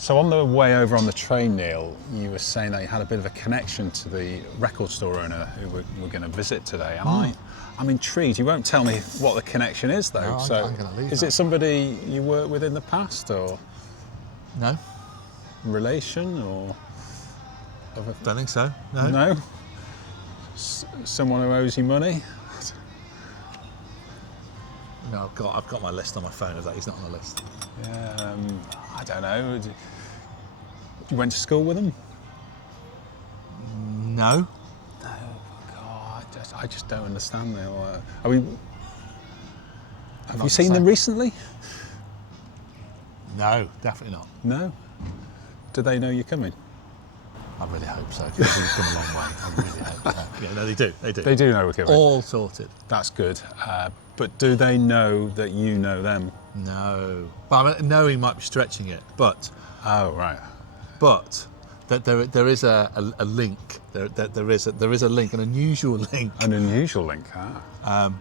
So on the way over on the train, Neil, you were saying that you had a bit of a connection to the record store owner who we're going to visit today, and I'm intrigued. You won't tell me what the connection is, though. No, so I'm going to leave is it somebody you worked with in the past, or No. relation, or Don't think so. No. no? Someone who owes you money? No, I've got my list on my phone of that. He's not on the list. I don't know. You went to school with him? No. No. God, I just don't understand now. Have you seen them recently? No, definitely not. No. Do they know you're coming? I really hope so, because we've come a long way. I really hope so. Yeah, no, they do. They do know we're coming. All sorted. That's good. But do they know that you know them? No. But I mean, knowing might be stretching it, but... Oh, right. But there is a link. There is a link, an unusual link. An unusual link,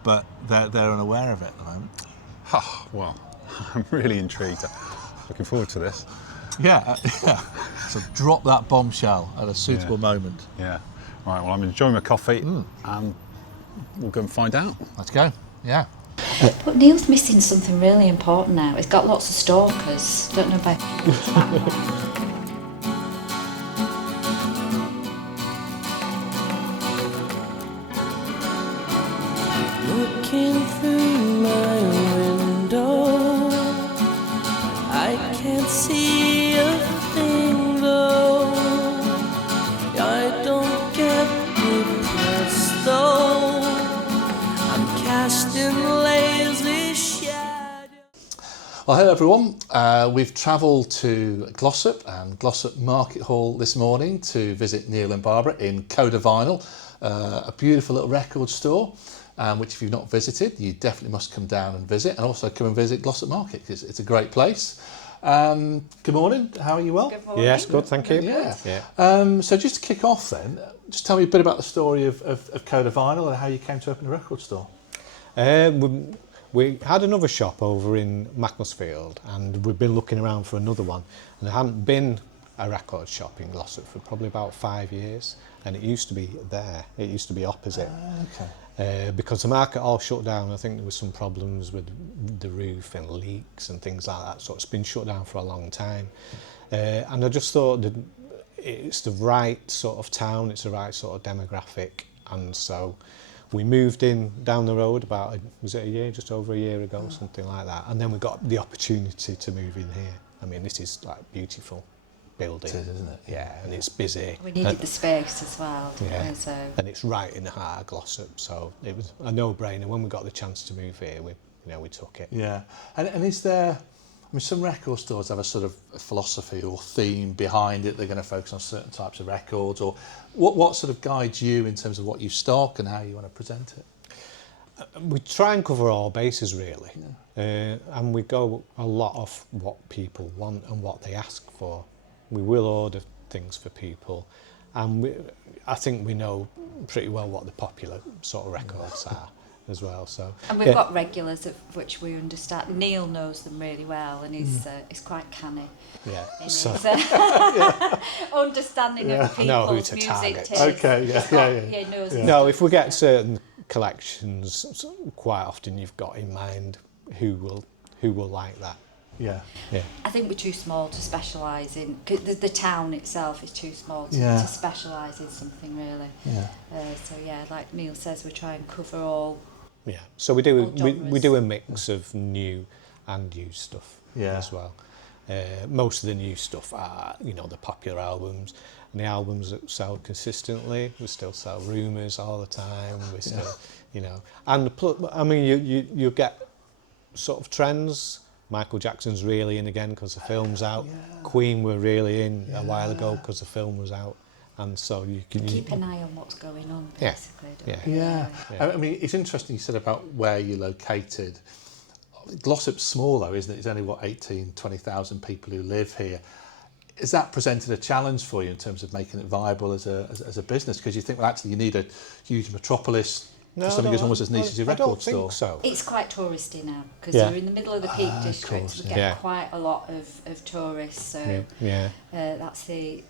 but they're unaware of it at the moment. Oh, well, I'm really intrigued. Looking forward to this. Yeah. So drop that bombshell at a suitable moment. Yeah. Right, well, I'm enjoying my coffee and we'll go and find out. Let's go. Yeah. But Neil's missing something really important now. He's got lots of stalkers. Don't know about... Looking through my window, I can't see a thing though. I don't get depressed though. I'm cast in lazy shadow. Well, hello everyone. We've travelled to Glossop and Glossop Market Hall this morning to visit Neil and Barbara in Coda Vinyl, a beautiful little record store. Which if you've not visited, you definitely must come down and visit, and also come and visit Glossop Market because it's a great place. Good morning, how are you? Well? Good morning. Yes, good, thank you. Yeah. So just to kick off then, just tell me a bit about the story of Coda Vinyl and how you came to open a record store. We had another shop over in Macclesfield and we've been looking around for another one, and there hadn't been a record shop in Glossop for probably about 5 years, and it used to be there, it used to be opposite. Because the market all shut down. I think there was some problems with the roof and leaks and things like that, so it's been shut down for a long time. And I just thought that it's the right sort of town, it's the right sort of demographic, and so we moved in down the road about, was it a year, just over a year ago, something like that, and then we got the opportunity to move in here. I mean, this is like beautiful building. It is, isn't it? Yeah, and it's busy. We needed the space as well. Yeah, So. and it's right in the heart of Glossop, so it was a no-brainer. When we got the chance to move here, we took it. Yeah. And is there, I mean, some record stores have a sort of a philosophy or theme behind it. They're going to focus on certain types of records, or what sort of guides you in terms of what you stock and how you want to present it? We try and cover all bases, really. And we go a lot off what people want and what they ask for. We will order things for people, and I think we know pretty well what the popular sort of records are as well. So, and we've got regulars of which we understand. Neil knows them really well, and he's quite canny. Yeah. In So his, understanding of I know who people's to music target. taste. Okay, yeah. He knows No, if we get certain collections, quite often you've got in mind who will like that. Yeah. I think we're too small to specialise in. Cause the town itself is too small to specialise in something really. Yeah. So yeah, like Neil says, we try and cover all. Yeah. So we do all we do a mix of new and used stuff as well. Most of the new stuff are, the popular albums, and the albums that sell consistently. We still sell Rumours all the time. We still, and I mean, you get sort of trends. Michael Jackson's really in again because the film's out. Queen were really in a while ago because the film was out, and so you can keep an eye on what's going on. Basically, Yeah. I mean, it's interesting you said about where you're located. Glossop's small though, isn't it? It's only 20,000 people who live here. Has that presented a challenge for you in terms of making it viable as a business? Because you think, well, actually, you need a huge metropolis for something that's almost as niche as your record I don't store? think so. It's quite touristy now because Yeah. you're in the middle of the Peak District. course, We yeah. get Yeah. quite a lot of tourists, so Yeah. that's the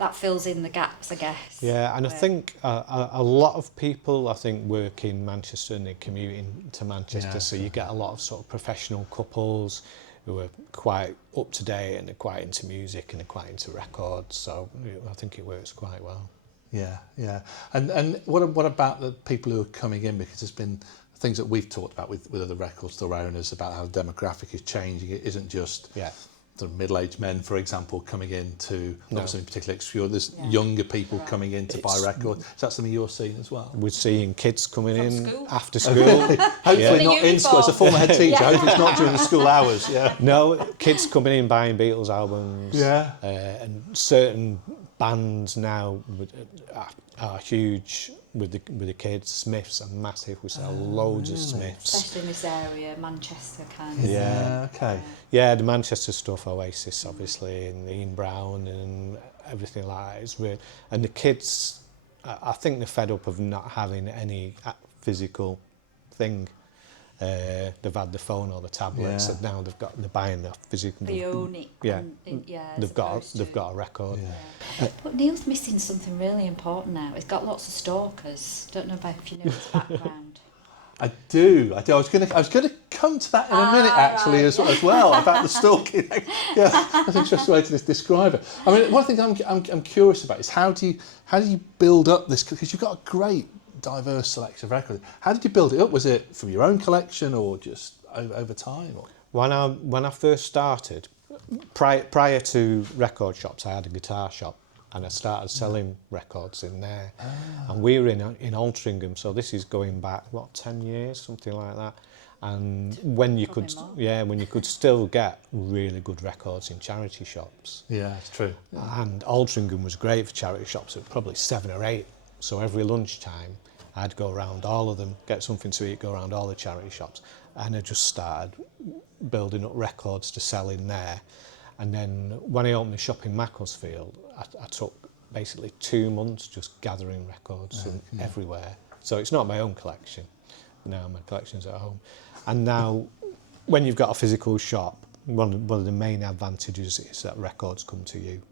that fills in the gaps, I guess. Yeah, and I where- think a lot of people, I think, work in Manchester and they commute to Manchester, Yeah. so you get a lot of sort of professional couples who are quite up to date and they're quite into music and they're quite into records, so I think it works quite well. Yeah, yeah. And what about the people who are coming in? Because there's been things that we've talked about with other record store owners about how the demographic is changing. It isn't just Yeah. sort of middle-aged men, for example, coming in to No. not something particularly obscure. There's Yeah. younger people Right. coming in to buy It's- records. Is that something you're seeing as well? We're seeing kids coming From in school? after school. Hopefully Yeah. not in school. As a former head teacher, Yeah. hopefully it's not during the school hours. Yeah. No, kids coming in buying Beatles albums. Yeah. And certain bands now are huge with the kids. Smiths are massive. We sell loads of Smiths. especially in this area, Manchester kind of. Yeah. Okay. Yeah, the Manchester stuff, Oasis, obviously, and Ian Brown and everything like that. It's weird. And the kids, I think they're fed up of not having any physical thing. They've had the phone or the tablets, Yeah. and now they're buying the physical. They own it. Yeah. Yeah. as They've got opposed they've to- got a record. Yeah. But Neil's missing something really important now. He's got lots of stalkers. Don't know if you know his background. I do. I was going to come to that in a minute, actually, right. as well, about the stalking. Yeah, that's an interesting way to describe it. I mean, one thing I'm curious about is how do you build up this? Because you've got a great, diverse selection of records. How did you build it up? Was it from your own collection or just over time? Or? When I first started, prior to record shops, I had a guitar shop. And I started selling records in there. And we were in Altrincham, so this is going back, 10 years, something like that. And when you Probably more. when you could still get really good records in charity shops. Yeah, it's true. And Altrincham was great for charity shops, at probably 7 or 8. So every lunchtime, I'd go around all of them, get something to eat, go around all the charity shops. And I just started building up records to sell in there. And then when I opened the shop in Macclesfield, I took basically 2 months just gathering records from everywhere. So it's not my own collection. Now my collection's at home. And now, when you've got a physical shop, one of the main advantages is that records come to you.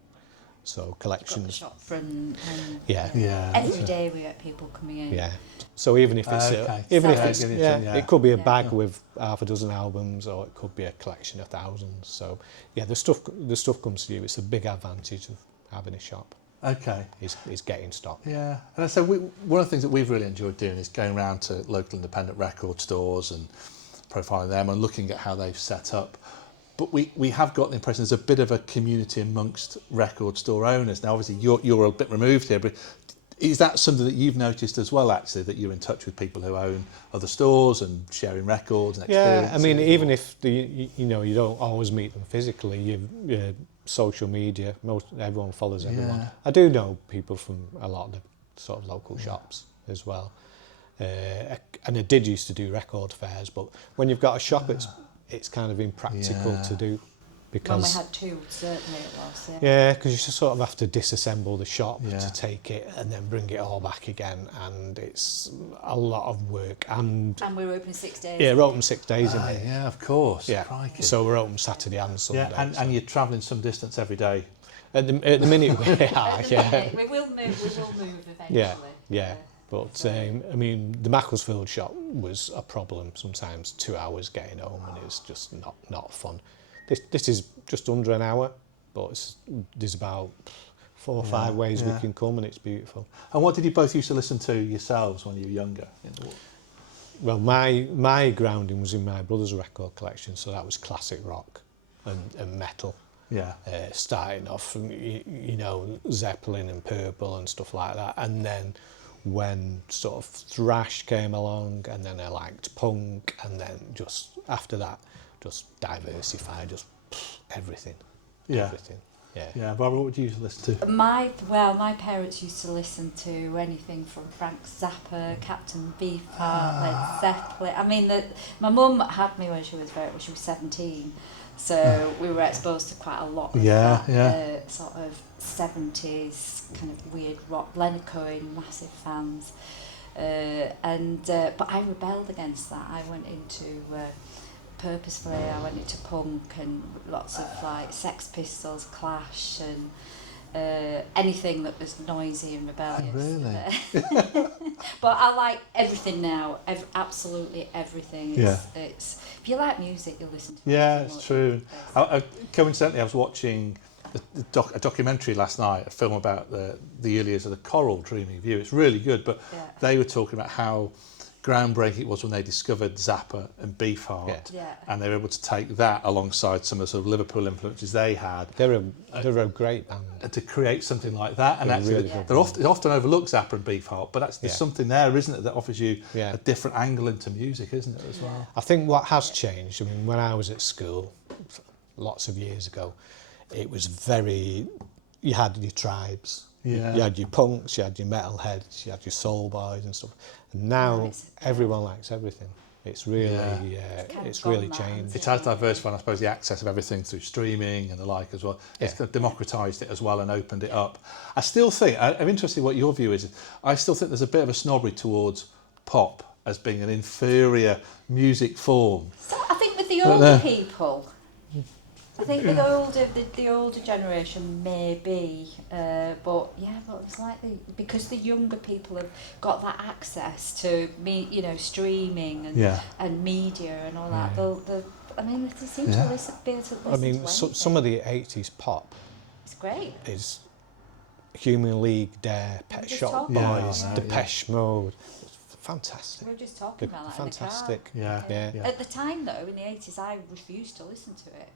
So Got the collections, shop front and Yeah. every day we get people coming in. yeah. So even if it's Okay. yeah, it could be a Yeah. bag with half a dozen albums, or it could be a collection of thousands. So yeah, the stuff comes to you. It's a big advantage of having a shop. Okay. Is getting stock. Yeah, and so one of the things that we've really enjoyed doing is going around to local independent record stores and profiling them and looking at how they've set up. But we have got the impression there's a bit of a community amongst record store owners. Now, obviously, you're a bit removed here, but is that something that you've noticed as well, actually, that you're in touch with people who own other stores and sharing records and experiences? Yeah, I mean, even if you don't always meet them physically, you social media, everyone follows everyone. Yeah. I do know people from a lot of the sort of local shops as well. And I did used to do record fairs, but when you've got a shop, it's kind of impractical Yeah. to do. When we Because had two, certainly it was. yeah, because you just sort of have to disassemble the shop Yeah. to take it and then bring it all back again, and it's a lot of work. And And we were open 6 days. yeah, we're open 6 days in it. Yeah, of course. Yeah, Crikey. so we're open Saturday and Sunday. yeah, and you're travelling some distance every day. at the minute we are, At the yeah, minute, we will move eventually. yeah, yeah. But I mean, the Macclesfield shop was a problem. Sometimes 2 hours getting home, and it was just not fun. This is just under an hour, but there's about 4 or 5 ways yeah. we can come, and it's beautiful. And what did you both used to listen to yourselves when you were younger? Well, my grounding was in my brother's record collection, so that was classic rock and metal. Yeah. Starting off from Zeppelin and Purple and stuff like that, and then when sort of thrash came along, and then I liked punk, and then just after that, just diversify, just everything. Yeah. Everything. Yeah. Yeah, Barbara, what would you used to listen to? My parents used to listen to anything from Frank Zappa, Captain Beefheart, Led Zeppelin. I mean, my mum had me when she was 17, so we were exposed to quite a lot of that sort of 70s kind of weird rock. Leonard Cohen, massive fans. But I rebelled against that. I went into purposefully. I went into punk and lots of like Sex Pistols, Clash, and anything that was noisy and rebellious. Really? But I like everything now. Absolutely everything. It's if you like music, you'll listen to. Yeah, music it's true. Coincidentally, I was watching a documentary last night, a film about the early years of the choral Dreaming of You. It's really good, but they were talking about how groundbreaking it was when they discovered Zappa and Beefheart, and they were able to take that alongside some of the sort of Liverpool influences they had. They're a great band. To create something like that, and actually really they're often overlooked, Zappa and Beefheart, but actually there's something there, isn't it, that offers you a different angle into music, isn't it, as well? I think what has changed, I mean, when I was at school, lots of years ago, it was you had your tribes. Yeah. You had your punks, you had your metalheads, you had your soul boys and stuff. And now everyone likes everything. It's really, it's really changed. It has diversified, I suppose, the access of everything through streaming and the like as well. It's kind of democratised it as well and opened it up. I still think, I'm interested in what your view is. I still think there's a bit of a snobbery towards pop as being an inferior music form. So I think with the older people, I think with the older generation maybe, but it's like because the younger people have got that access to streaming and media and all that. They seem to be able to listen. I mean, to some of the 80s pop. It's great. Is Human League, Dare, Pet Shop Boys, Depeche Mode. Fantastic. We were just talking about that fantastic. in the car. Yeah. At the time, though, in the 80s, I refused to listen to it.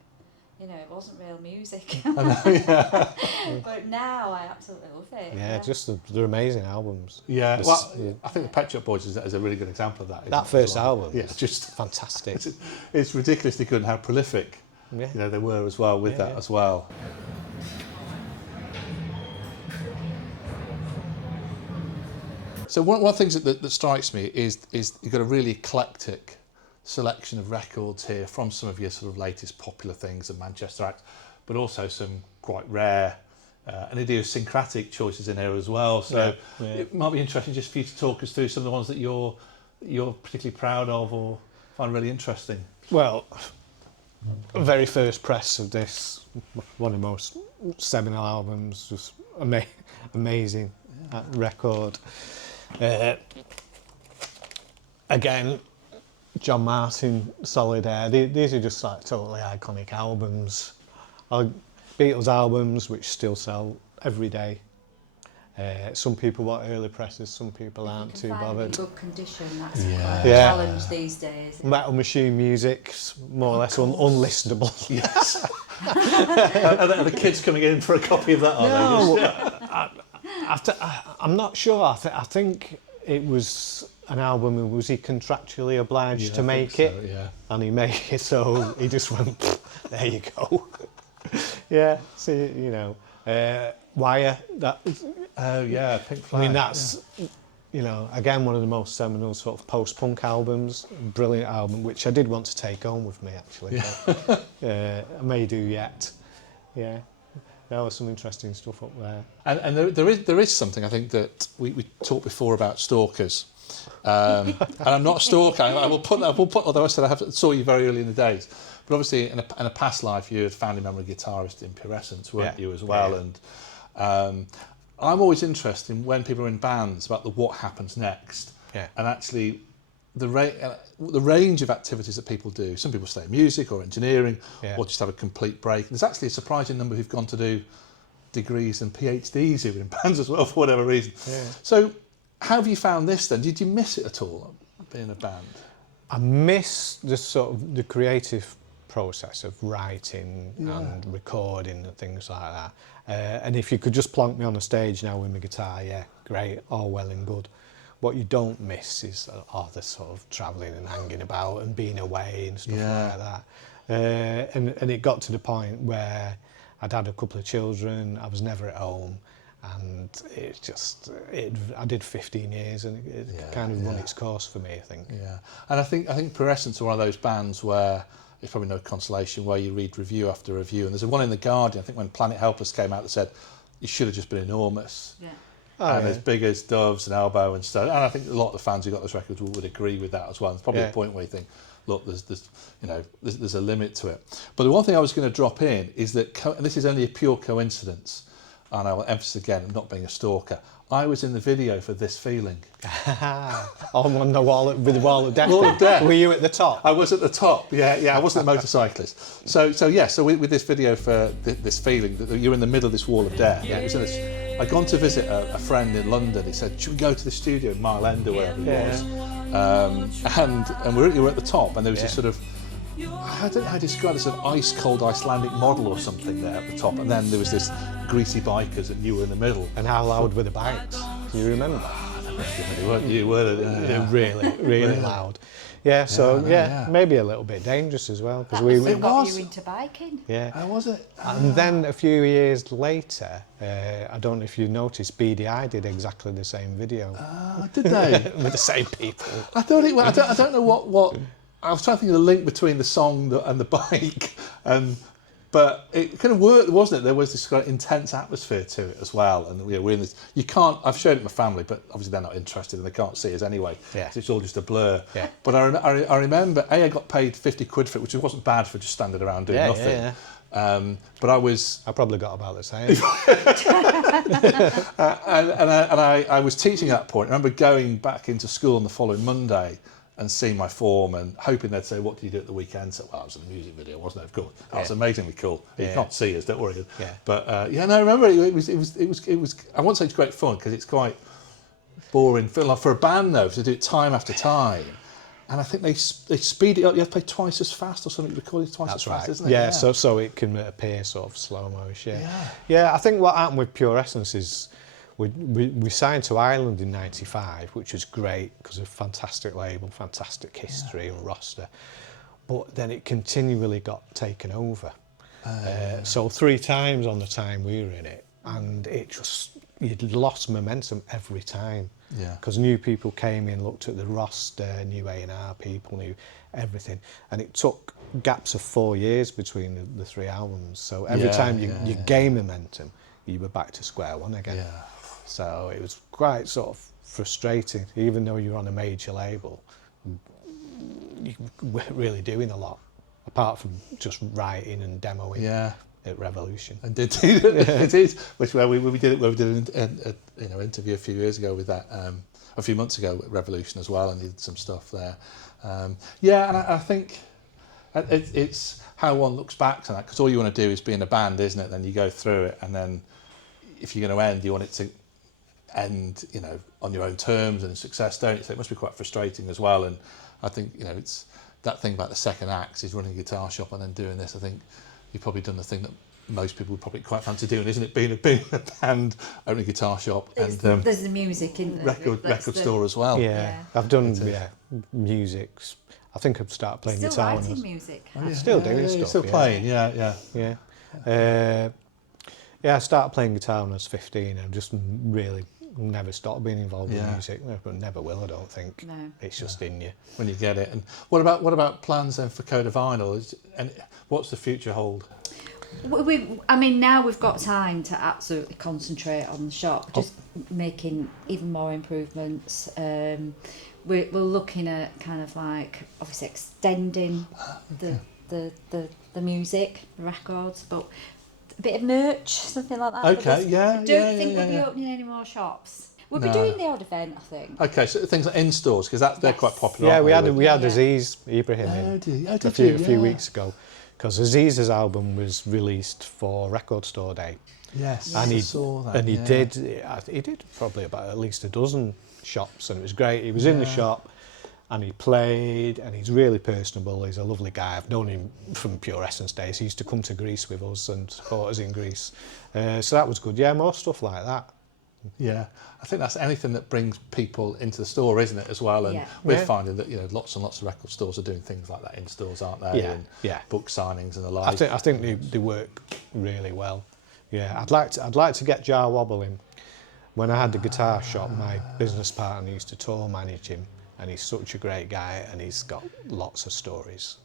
It wasn't real music. I know, But now I absolutely love it. Yeah, just they're amazing albums. Yeah, I think the Pet Shop Boys is a really good example of that. That first album, just fantastic. It's ridiculously good and how prolific they were as well with that as well. So one of the things that strikes me is you've got a really eclectic selection of records here from some of your sort of latest popular things and Manchester acts, but also some quite rare and idiosyncratic choices in here as well. So it might be interesting just for you to talk us through some of the ones that you're particularly proud of or find really interesting. Well, very first press of this, one of the most seminal albums, just amazing record. Again, John Martin, Solidaire, these are just like totally iconic albums. Beatles albums which still sell every day. Some people want early presses, some people aren't too bothered. In good condition, that's quite a challenge these days. Metal Machine music's more or less unlistenable. Yes. Are the kids coming in for a copy of that? No, I'm not sure. I think it was an album. Was he contractually obliged to make it? Yeah. And he made it, so he just went, there you go. Yeah, see, Wire, that. Oh yeah, Pink Flag. I mean, that's, again, one of the most seminal sort of post-punk albums. Brilliant album, which I did want to take home with me, actually. But, I may do yet. Yeah. There was some interesting stuff up there. And there is something, I think, that we talked before about stalkers. And I'm not a stalker. I will put, although I said saw you very early in the days. But obviously, in a past life, you had family member guitarist in Pure Essence, weren't you, as well? Yeah. And I'm always interested in when people are in bands about what happens next. Yeah. And actually, the range of activities that people do. Some people stay in music or engineering, or just have a complete break. There's actually a surprising number who've gone to do degrees and PhDs who are in bands as well for whatever reason. Yeah. So, how have you found this then? Did you miss it at all, being a band? I miss the sort of the creative process of writing and recording and things like that. And if you could just plonk me on the stage now with my guitar, great, all well and good. What you don't miss is the sort of travelling and hanging about and being away and stuff like that. And it got to the point where I'd had a couple of children, I was never at home, and I did 15 years and it kind of run its course for me, I think. Yeah, and I think Pure Essence are one of those bands where it's probably no consolation, where you read review after review, and there's one in The Guardian, I think when Planet Helpless came out, that said, you should have just been enormous. Yeah. and as big as Doves and Elbow and stuff. And I think a lot of the fans who got those records would agree with that as well. It's probably a point where you think, look, there's a limit to it. But the one thing I was going to drop in is that, and this is only a pure coincidence, and I will emphasize again, I'm not being a stalker. I was in the video for This Feeling. On the wall with the Wall of Death. Wall of Death. Were you at the top? I was at the top. Yeah. I wasn't a motorcyclist. So with this video for This Feeling, that you're in the middle of this Wall of Death. Yeah. It was in this, I'd gone to visit a friend in London. He said, "Should we go to the studio in Mile End or wherever it was?" And we were at the top, and there was this sort of, I don't know how to describe this, an ice cold Icelandic model or something there at the top, and then there was this greasy bikers, and you were in the middle. And how loud were the bikes? Do you remember? You were really loud. Yeah, so maybe a little bit dangerous as well, because we got you into biking. Yeah. How was it? And then a few years later, I don't know if you noticed, BDI did exactly the same video. Did they? With the same people. I thought it. I don't know what. I was trying to think of the link between the song and the bike, but it kind of worked, wasn't it? There was this kind of intense atmosphere to it as well, and we're in this. You can't. I've showed it to my family, but obviously they're not interested and they can't see us anyway. Yeah. So it's all just a blur. Yeah. But I remember I got paid 50 quid for it, which wasn't bad for just standing around doing nothing. Yeah. But I probably got about the same. I was teaching at that point. I remember going back into school on the following Monday and seeing my form and hoping they'd say, "What do you do at the weekend?" So, well, I was in the music video, wasn't it? Of course, that was amazingly cool. You can't see us, don't worry. Yeah. But I remember it was. I won't say it's great fun because it's quite boring for a band though to do it time after time. And I think they speed it up. You have to play twice as fast or something. Recording twice as fast, isn't it? Yeah, so it can appear sort of slow motion. Yeah. I think what happened with Pure Essence is we signed to Ireland in '95, which was great because of fantastic label, fantastic history and roster. But then it continually got taken over. So 3 times on the time we were in it, and you'd lost momentum every time. Yeah. Because new people came in, looked at the roster, new A&R people, knew everything, and it took gaps of 4 years between the 3 albums. So every time you gain momentum, you were back to square one again. Yeah. So it was quite sort of frustrating, even though you're on a major label. You weren't really doing a lot, apart from just writing and demoing at Revolution. And it is, which where we did an interview a few years ago with that, a few months ago at Revolution as well, and did some stuff there. And I think it's how one looks back to that, because all you want to do is be in a band, isn't it? Then you go through it, and then if you're going to end, you want it to end, on your own terms and success, don't you? So it must be quite frustrating as well. And I think, it's that thing about the second act is running a guitar shop and then doing this. I think you've probably done the thing that most people would probably quite fancy doing, isn't it? Being a band, owning a guitar shop, and there's the music in there. record store as well. Yeah. I've done music. I think I've started playing Still guitar. writing music. Still doing stuff. Still playing, yeah. I started playing guitar when I was 15 and just really never stopped being involved with music. Never will, I don't think. No. It's just in you. When you get it. And what about plans then for Coda Vinyl? And what's the future hold? Now we've got time to absolutely concentrate on the shop, just making even more improvements. We're looking at kind of like obviously extending the music, the records, but a bit of merch, something like that. Okay, I don't think we'll be opening any more shops. We'll be doing the odd event, I think. Okay, so things like in-stores, because they're quite popular. Yeah, we had Aziz Ibrahim in a few weeks ago, because Aziz's album was released for Record Store Day. Yes, and I saw that. And he did probably about at least a dozen shops, and it was great. He was in the shop, and he played, and he's really personable. He's a lovely guy. I've known him from Pure Essence days. He used to come to Greece with us and support us in Greece. So that was good. Yeah, more stuff like that. Yeah, I think that's anything that brings people into the store, isn't it, as well? And we're finding that lots and lots of record stores are doing things like that in stores, aren't they? Yeah, and book signings and the like. I think they work really well. Yeah, I'd like to get Jar Wobble in. When I had the guitar shop, my business partner used to tour manage him, and he's such a great guy, and he's got lots of stories.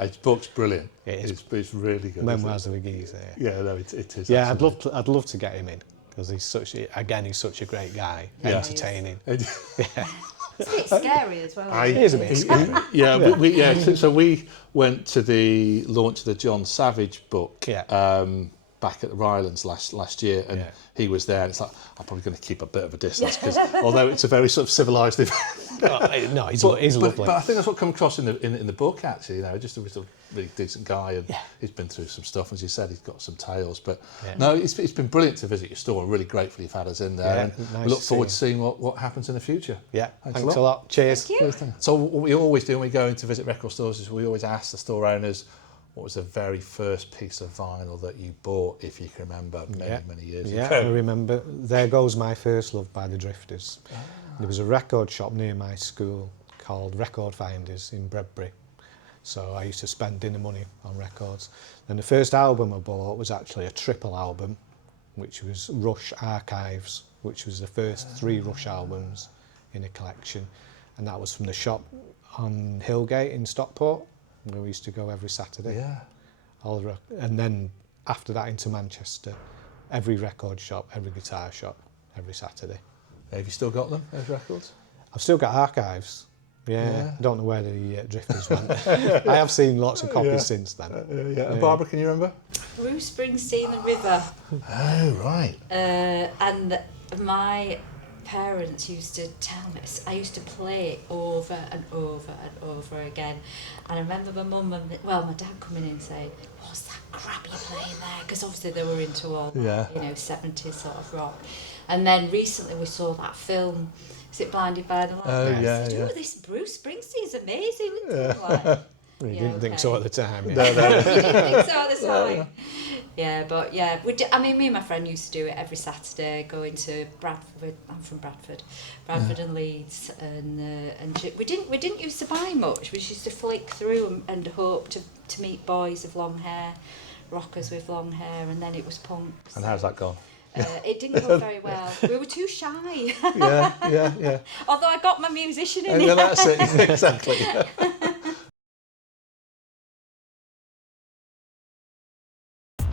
His book's brilliant. It is. It's really good. Memoirs of a Geezer. Yeah, no, it is. Yeah, absolutely. I'd love to get him in. because he's such a great guy, Yeah. entertaining. It's a bit scary as well. It is a bit scary. So we went to the launch of the John Savage book back at the Rylands last year, and he was there. And it's like, I'm probably going to keep a bit of a distance because although it's a very sort of civilised event. No, he's lovely. But I think that's what comes across in the book actually. You know, just a really decent guy, and he's been through some stuff. As you said, he's got some tales. But no, it's been brilliant to visit your store. I'm really grateful you've had us in there, and nice we look to forward see to seeing what happens in the future. Yeah, thanks a lot. Cheers. Thank you. So what we always do when we go in to visit record stores is we always ask the store owners, what was the very first piece of vinyl that you bought, if you can remember, many years ago? Yeah, I remember. There Goes My First Love by the Drifters. There was a record shop near my school called Record Finders in Bredbury. So I used to spend dinner money on records. And the first album I bought was actually a triple album, which was Rush Archives, which was the first 3 Rush albums in a collection. And that was from the shop on Hillgate in Stockport, where we used to go every Saturday. Yeah. And then after that into Manchester, every record shop, every guitar shop, every Saturday. Have you still got them, those records? I've still got archives. Yeah. I don't know where the Drifters went. I have seen lots of copies since then. And Barbara, can you remember? Bruce Springsteen, The River. Oh, right. And my parents used to tell me, I used to play it over and over and over again. And I remember my mum and, my dad coming in and saying, what's that crap you're playing there? Because obviously they were into all that, 70s sort of rock. And then recently we saw that film, is it Blinded by the Light? Oh, yeah. This Bruce Springsteen's amazing, isn't it? Like, You didn't think so at the time. You didn't think so at the time. Yeah, but me and my friend used to do it every Saturday, going to Bradford. I'm from Bradford and Leeds, and we didn't used to buy much. We used to flick through and hope to meet boys with long hair, rockers with long hair, and then it was punks. And how's that gone? It didn't go very well. We were too shy. Yeah. Although I got my musician in Yeah, it. that's it, exactly.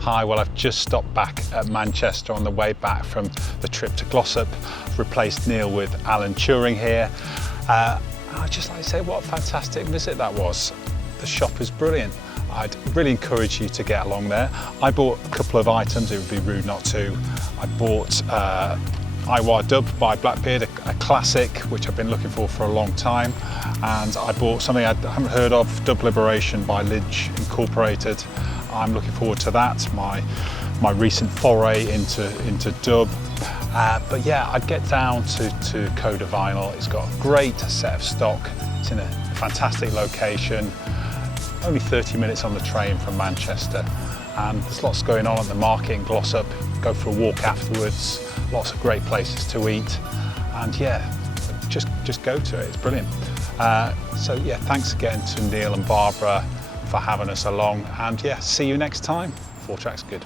Hi, well I've just stopped back at Manchester on the way back from the trip to Glossop. I've replaced Neil with Alan Turing here. I'd just like to say what a fantastic visit that was. The shop is brilliant. I'd really encourage you to get along there. I bought a couple of items, it would be rude not to. I bought Iwar Dub by Blackbeard, a classic which I've been looking for a long time. And I bought something I haven't heard of, Dub Liberation by Lidge Incorporated. I'm looking forward to that, my recent foray into dub. But yeah, I'd get down to Coda Vinyl. It's got a great set of stock. It's in a fantastic location. Only 30 minutes on the train from Manchester, and there's lots going on at the market in Glossop. Go for a walk afterwards, lots of great places to eat, and yeah, just go to it, it's brilliant. So yeah, thanks again to Neil and Barbara for having us along, and yeah, see you next time. 4 Tracks Good.